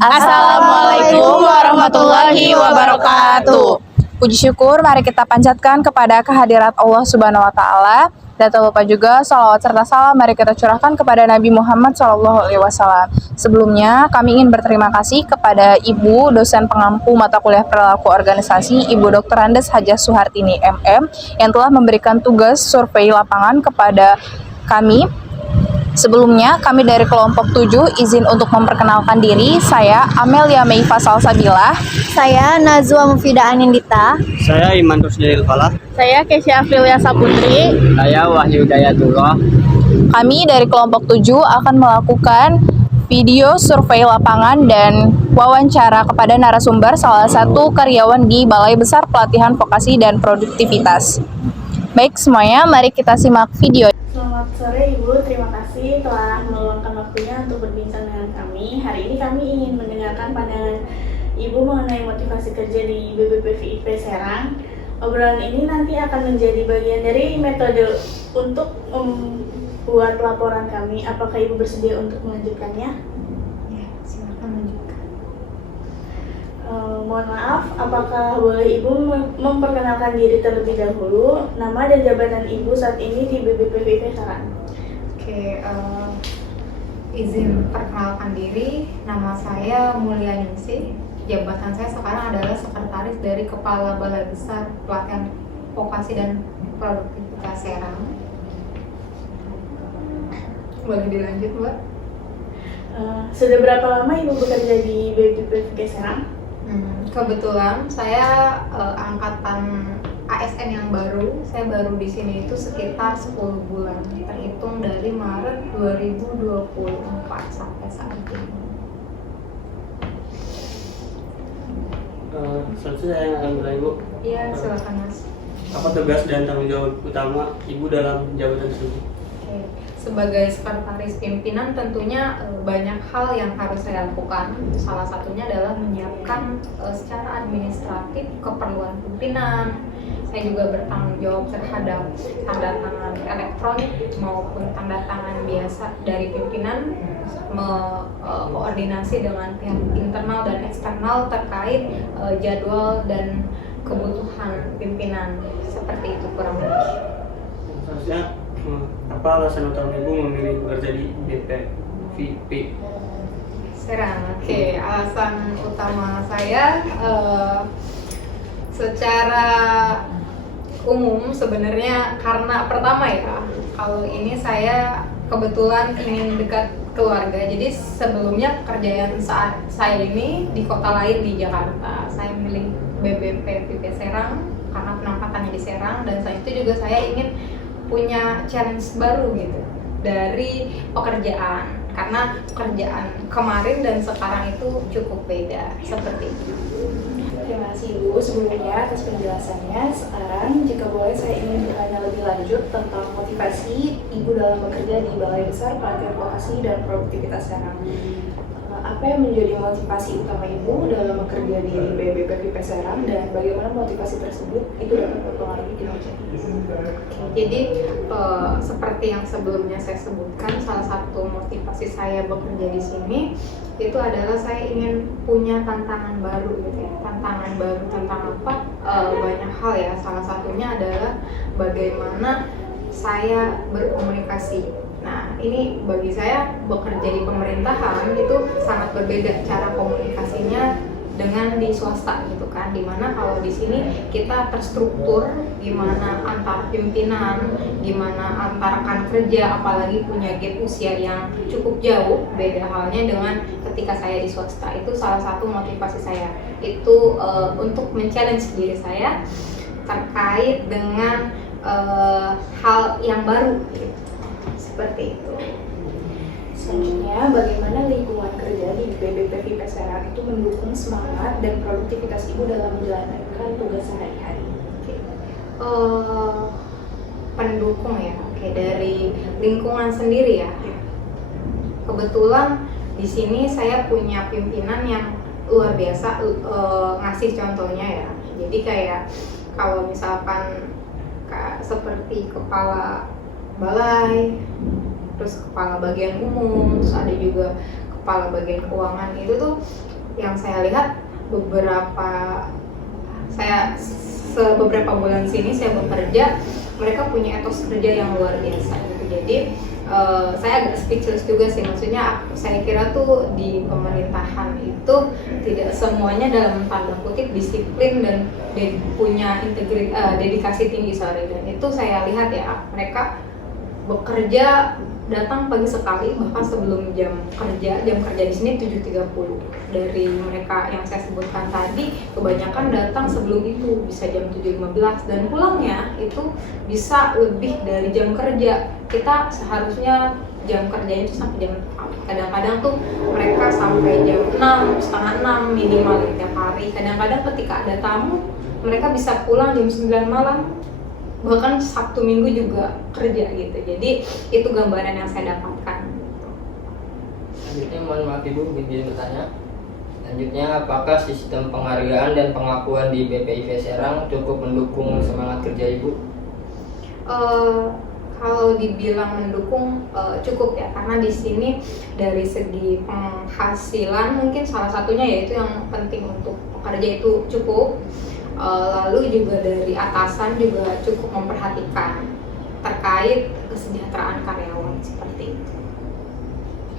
Assalamualaikum warahmatullahi wabarakatuh. Puji syukur mari kita panjatkan kepada kehadirat Allah Subhanahu wa taala. Dan tak lupa juga salawat serta salam mari kita curahkan kepada Nabi Muhammad SAW. Sebelumnya kami ingin berterima kasih kepada Ibu dosen pengampu mata kuliah perilaku organisasi Ibu Dr. Andes Hajah Suhartini MM yang telah memberikan tugas survei lapangan kepada kami. Sebelumnya, kami dari kelompok 7 izin untuk memperkenalkan diri. Saya Amelia Meifa Salsabila. Saya Nazwa Mufidah Anindita. Saya Iman Rusdil Falah. Saya Kesya Aprilia Saputri. Saya Wahyu Dayatullah. Kami dari kelompok 7 akan melakukan video survei lapangan dan wawancara kepada narasumber salah satu karyawan di Balai Besar Pelatihan Vokasi dan Produktivitas. Baik semuanya, mari kita simak video. Selamat sore Ibu, terima kasih telah meluangkan waktunya untuk berbincang dengan kami. Hari ini kami ingin mendengarkan pandangan Ibu mengenai motivasi kerja di BBPVIP Serang. Obrolan ini nanti akan menjadi bagian dari metode untuk membuat laporan kami. Apakah Ibu bersedia untuk melanjutkannya? Ya, silakan lanjutkan. Mohon maaf, apakah boleh Ibu memperkenalkan diri terlebih dahulu, nama dan jabatan Ibu saat ini di BBPVIP Serang? Oke, izin perkenalkan diri, nama saya Mulia Ningsih. Jabatan saya sekarang adalah sekretaris dari Kepala Balai Besar Pelatihan Vokasi dan Produktivitas Serang. Boleh dilanjut, Mbak? Sudah berapa lama Ibu bekerja di BBPVIP Serang? Kebetulan saya angkatan ASN yang baru. Saya baru di sini itu sekitar 10 bulan, terhitung dari Maret 2024 sampai saat ini. Selanjutnya saya akan mulai, Bu. Iya, silakan Mas. Apa tugas dan tanggung jawab utama Ibu dalam jabatan tersebut? Oke. Sebagai sekretaris pimpinan tentunya banyak hal yang harus saya lakukan. Salah satunya adalah menyiapkan secara administratif keperluan pimpinan. Saya juga bertanggung jawab terhadap tanda tangan elektronik maupun tanda tangan biasa dari pimpinan, koordinasi dengan pihak internal dan eksternal terkait jadwal dan kebutuhan pimpinan. Seperti itu kurang lebih. Selanjutnya, apa alasan utama Ibu memilih bekerja di BPVIP Serang? Oke, alasan utama saya secara umum sebenarnya karena pertama ya, kalau ini saya kebetulan ingin dekat keluarga. Jadi sebelumnya pekerjaan saat saya ini di kota lain di Jakarta. Saya memilih BBPVIP Serang karena penampakannya di Serang, dan selain itu juga saya ingin punya challenge baru gitu dari pekerjaan, karena pekerjaan kemarin dan sekarang itu cukup beda seperti itu. Terima kasih Ibu sebelumnya atas penjelasannya. Sekarang jika boleh saya ingin bertanya lebih lanjut tentang motivasi Ibu dalam bekerja di Balai Besar Pelatihan Vokasi dan Produktivitas Serang. Apa yang menjadi motivasi utama Ibu dalam bekerja di BBPVIP Serang dan bagaimana motivasi tersebut itu dapat mempengaruhi kinerja? Jadi seperti yang sebelumnya saya sebutkan, salah satu motivasi saya bekerja di sini itu adalah saya ingin punya tantangan baru gitu ya. Tantangan baru tentang apa? Banyak hal ya. Salah satunya adalah bagaimana saya berkomunikasi. Nah, ini bagi saya bekerja di pemerintahan itu sangat berbeda cara komunikasinya dengan di swasta gitu kan. Dimana kalau di sini kita terstruktur, gimana antar pimpinan, gimana antar rekan kerja, apalagi punya gap usia yang cukup jauh. Beda halnya dengan ketika saya di swasta. Itu salah satu motivasi saya. Itu untuk men-challenge diri saya terkait dengan hal yang baru gitu. Seperti itu. Selanjutnya, bagaimana lingkungan kerja di BBPVIP Serang itu mendukung semangat dan produktivitas Ibu dalam menjalankan tugas sehari-hari? Pendukung ya, oke, dari lingkungan sendiri ya. Kebetulan di sini saya punya pimpinan yang luar biasa, ngasih contohnya ya. Jadi kayak kalau misalkan seperti kepala balai, terus kepala bagian umum, terus ada juga kepala bagian keuangan, itu tuh yang saya lihat beberapa bulan sini saya bekerja, mereka punya etos kerja yang luar biasa gitu. Jadi saya agak speechless juga sih, maksudnya saya kira tuh di pemerintahan itu tidak semuanya dalam tanda kutip disiplin dan punya dedikasi tinggi dan itu saya lihat ya, mereka bekerja datang pagi sekali, bahkan sebelum jam kerja di sini 7.30. Dari mereka yang saya sebutkan tadi, kebanyakan datang sebelum itu, bisa jam 7.15, dan pulangnya itu bisa lebih dari jam kerja. Kita seharusnya jam kerjanya itu sampai jam, kadang-kadang tuh mereka sampai jam 6, setengah 6 minimal tiap hari. Kadang-kadang ketika ada tamu, mereka bisa pulang jam 9 malam, bahkan Sabtu Minggu juga kerja gitu. Jadi itu gambaran yang saya dapatkan. Selanjutnya, mohon maaf Ibu, izin bertanya. Selanjutnya, apakah sistem penghargaan dan pengakuan di BPIV Serang cukup mendukung semangat kerja Ibu? Kalau dibilang mendukung cukup ya, karena di sini dari segi penghasilan mungkin salah satunya yaitu yang penting untuk pekerja itu cukup. Lalu juga dari atasan juga cukup memperhatikan terkait kesejahteraan karyawan seperti itu.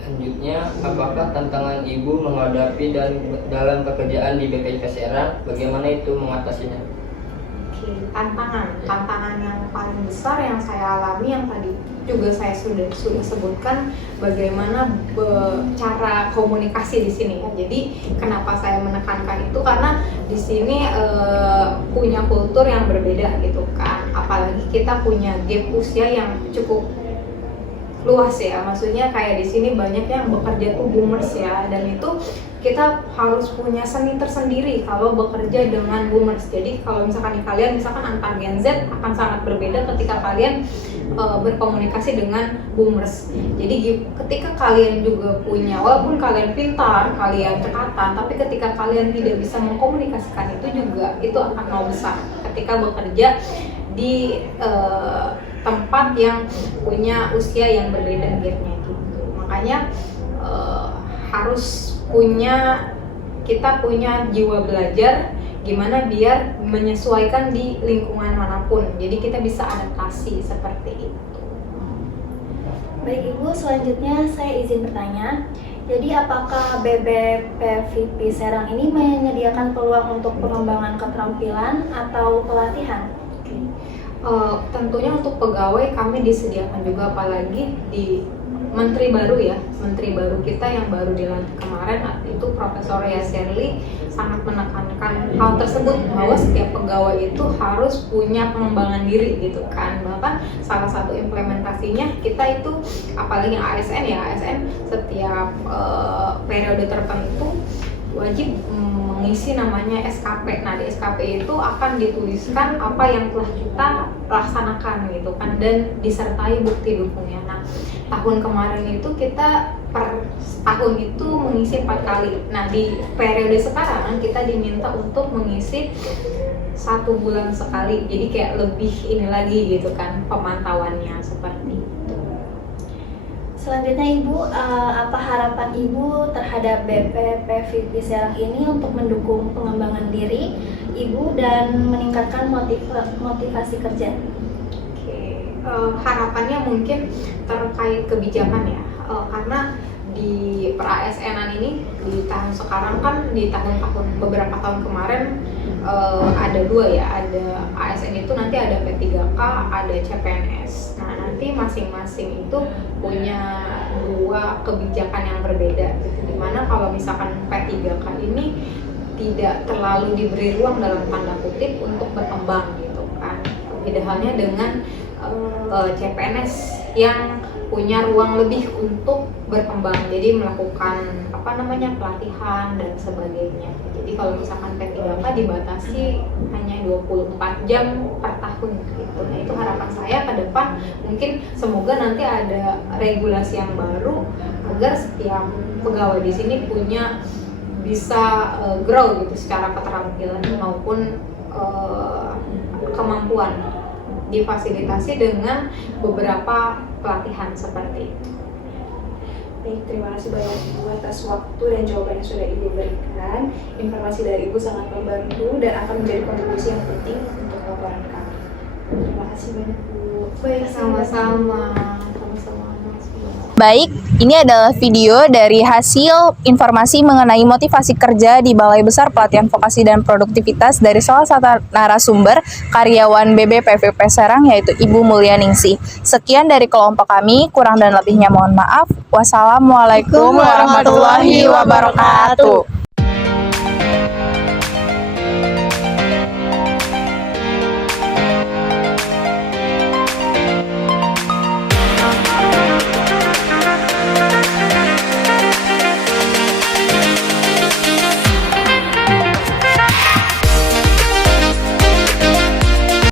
Selanjutnya, apakah tantangan Ibu menghadapi dan dalam pekerjaan di BPIV Serang, bagaimana itu mengatasinya? Tantangan yang paling besar yang saya alami, yang tadi juga saya sudah sebutkan, bagaimana cara komunikasi di sini ya. Jadi kenapa saya menekankan itu, karena di sini punya kultur yang berbeda gitu kan, apalagi kita punya gap usia yang cukup luas ya, maksudnya kayak di sini banyak yang bekerja tuh boomers ya, dan itu kita harus punya seni tersendiri kalau bekerja dengan boomers. Jadi kalau misalkan kalian antar Gen Z akan sangat berbeda ketika kalian berkomunikasi dengan boomers. Jadi ketika kalian juga punya, walaupun kalian pintar, kalian cekatan, tapi ketika kalian tidak bisa mengkomunikasikan itu juga, itu akan mau besar ketika bekerja di tempat yang punya usia yang berbeda gapnya gitu. Makanya harus kita punya jiwa belajar gimana biar menyesuaikan di lingkungan manapun. Jadi kita bisa adaptasi seperti itu. Baik Ibu, selanjutnya saya izin bertanya. Jadi apakah BPPVP Serang ini menyediakan peluang untuk pengembangan keterampilan atau pelatihan? Tentunya untuk pegawai kami disediakan juga, apalagi di menteri baru kita yang baru dilantik kemarin, itu Profesor Yasirli sangat menekankan hal tersebut, bahwa setiap pegawai itu harus punya pengembangan diri gitu kan. Bahkan salah satu implementasinya kita itu, apalagi yang ASN setiap periode tertentu wajib mengisi namanya SKP. Nah, di SKP itu akan dituliskan apa yang telah kita laksanakan gitu kan, dan disertai bukti dukungnya. Nah, tahun kemarin itu kita per tahun itu mengisi 4 kali. Nah, di periode sekarang kita diminta untuk mengisi 1 bulan sekali. Jadi kayak lebih ini lagi gitu kan pemantauannya, seperti itu. Selanjutnya Ibu, apa harapan Ibu terhadap BPPVP Serang ini untuk mendukung pengembangan diri Ibu dan meningkatkan motivasi kerja? Harapannya mungkin terkait kebijakan ya, karena di per-ASN-an ini di tahun sekarang kan, di beberapa tahun kemarin ada 2 ya, ada ASN itu nanti ada P3K, ada CPNS. Nah, nanti masing-masing itu punya 2 kebijakan yang berbeda gitu, dimana kalau misalkan P3K ini tidak terlalu diberi ruang dalam tanda kutip untuk berkembang gitu kan. Beda halnya dengan CPNS yang punya ruang lebih untuk berkembang, jadi melakukan pelatihan dan sebagainya. Jadi kalau misalkan P3K dibatasi hanya 24 jam per tahun gitu. Nah, itu harapan saya ke depan, mungkin semoga nanti ada regulasi yang baru agar setiap pegawai di sini bisa grow gitu secara keterampilan maupun kemampuan, difasilitasi dengan beberapa pelatihan seperti itu. Baik, terima kasih banyak Ibu atas waktu dan jawaban yang sudah Ibu berikan. Informasi dari Ibu sangat membantu dan akan menjadi kontribusi yang penting untuk laporan kami. Terima kasih banyak Bu. Baik, sama-sama. Baik, ini adalah video dari hasil informasi mengenai motivasi kerja di Balai Besar Pelatihan Vokasi dan Produktivitas dari salah satu narasumber karyawan BBPVP Serang, yaitu Ibu Mulyaningsih. Sekian dari kelompok kami, kurang dan lebihnya mohon maaf. Wassalamualaikum warahmatullahi wabarakatuh.